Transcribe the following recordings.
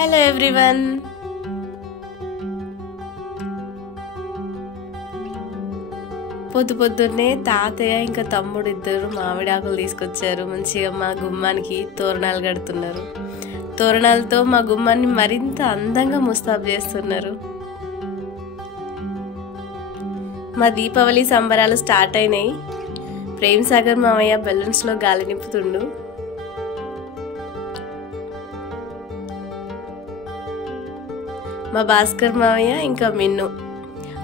Hello everyone, పొద్దున్నే తాతయ్య ఇంకా తమ్ముడు ఇద్దరు మామిడి ఆకులు తీసుకొచ్చారు. మంచిగా మా గుమ్మానికి తోరణాలు కడుతున్నారు. తోరణాలతో మా గుమ్మాన్ని మరింత అందంగా ముస్తాబు చేస్తున్నారు. మా దీపావళి సంబరాలు స్టార్ట్ అయినాయి. ప్రేమ్ సాగర్ మామయ్య బెలూన్స్లో గాలి నింపుతుండు. మా భాస్కర్ మామయ్య ఇంకా మిన్ను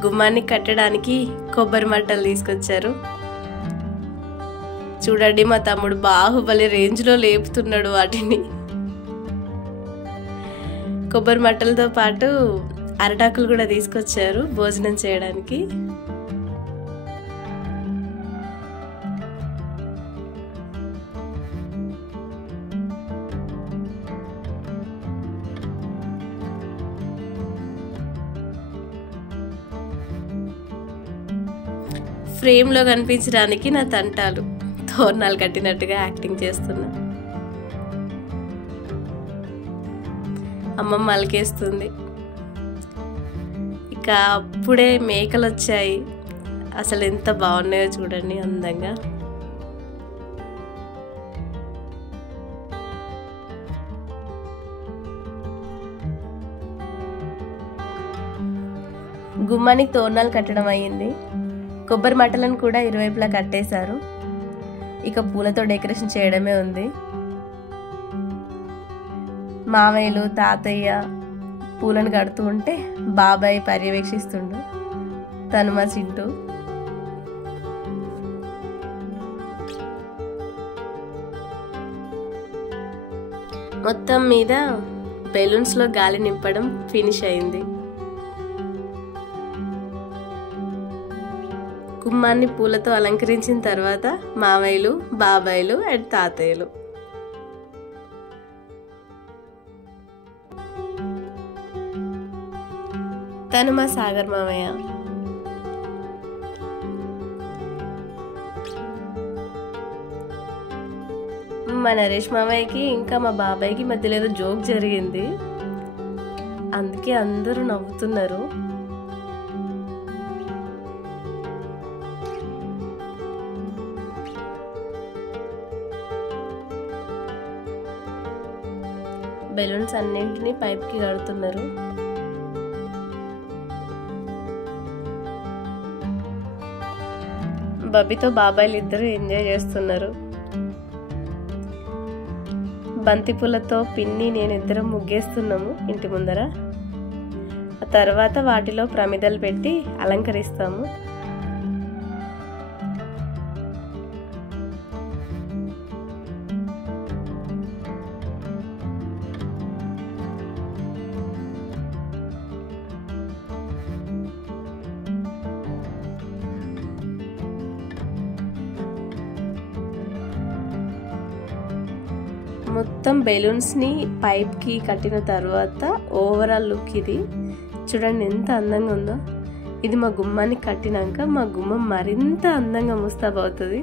గుమ్మాన్ని కట్టడానికి కొబ్బరి మట్టలు తీసుకొచ్చారు. చూడండి, మా తమ్ముడు బాహుబలి రేంజ్లో లేపుతున్నాడు వాటిని. కొబ్బరి మట్టలతో పాటు అరటాకులు కూడా తీసుకొచ్చారు భోజనం చేయడానికి. ఫ్రేమ్లో కనిపించడానికి నా తంటాలు తోరణాలు కట్టినట్టుగా యాక్టింగ్ చేస్తున్నా. అమ్మమ్మ అలకేస్తుంది. ఇక అప్పుడే మేకలు వచ్చాయి. అసలు ఎంత బాగున్నాయో చూడండి, అందంగా. గుమ్మానికి తోరణాలు కట్టడం అయ్యింది. కొబ్బరి మట్టలను కూడా ఇరువైపులా కట్టేశారు. ఇక పూలతో డెకరేషన్ చేయడమే ఉంది. మామయ్యలు తాతయ్య పూలను కడుతూ ఉంటే బాబాయ్ పర్యవేక్షిస్తుండు. తను మా చింటూ. మొత్తం మీద బెలూన్స్లో గాలి నింపడం ఫినిష్ అయింది. గుమ్మాన్ని పూలతో అలంకరించిన తర్వాత మామయ్యలు, బాబాయ్లు అండ్ తాతయ్యలు. తను మా సాగర్ మామయ్య. మా నరేష్ మామయ్యకి ఇంకా మా బాబాయ్కి మధ్యలో ఏదో జోక్ జరిగింది, అందుకే అందరూ నవ్వుతున్నారు. బెలూన్స్ అన్నింటినీ పైప్కి కడుతున్నారు. బబ్బితో బాబాయ్లు ఇద్దరు ఎంజాయ్ చేస్తున్నారు. బంతిపూలతో పిన్ని నేను ఇద్దరం ముగ్గేస్తున్నాము ఇంటి ముందర. ఆ తర్వాత వాటిలో ప్రమిదలు పెట్టి అలంకరిస్తాము. మొత్తం బెలూన్స్ని పైప్కి కట్టిన తర్వాత ఓవరాల్ లుక్ ఇది. చూడండి ఎంత అందంగా ఉందో. ఇది మా గుమ్మాన్ని కట్టినాక మా గుమ్మం మరింత అందంగా ముస్తాబు అవుతుంది.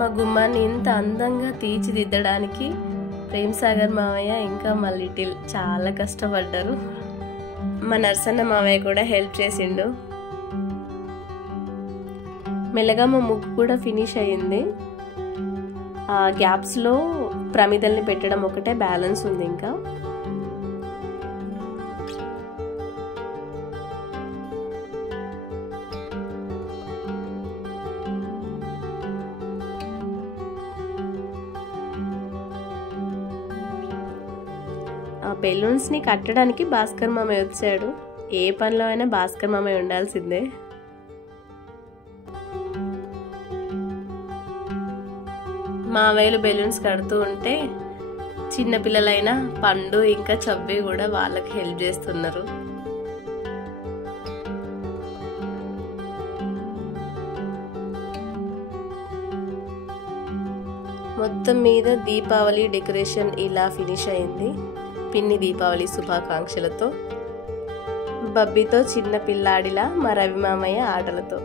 మా గుమ్మాన్ని ఇంత అందంగా తీర్చిదిద్దడానికి ప్రేమ్ సాగర్ మామయ్య ఇంకా మా లిటిల్ చాలా కష్టపడ్డారు. మా నర్సన్న మామయ్య కూడా హెల్ప్ చేసిండు. మెల్లగా మా ముగ్గు కూడా ఫినిష్ అయ్యింది. ఆ గ్యాప్స్లో ప్రమిదల్ని పెట్టడం ఒకటే బ్యాలెన్స్ ఉంది. ఇంకా ఆ బెలూన్స్ని కట్టడానికి భాస్కర్ మామయ్య వచ్చాడు. ఏ పనిలో అయినా భాస్కర్ మామయ్య ఉండాల్సిందే. మామయ్యలు బెలూన్స్ కడుతూ ఉంటే చిన్నపిల్లలైన పండు ఇంకా చబ్బి కూడా వాళ్ళకి హెల్ప్ చేస్తున్నారు. మొత్తం మీద దీపావళి డెకరేషన్ ఇలా ఫినిష్ అయింది. పిన్ని దీపావళి శుభాకాంక్షలతో. బబ్బీతో చిన్న పిల్లాడిలా, మా రవి మామయ్య ఆటలతో.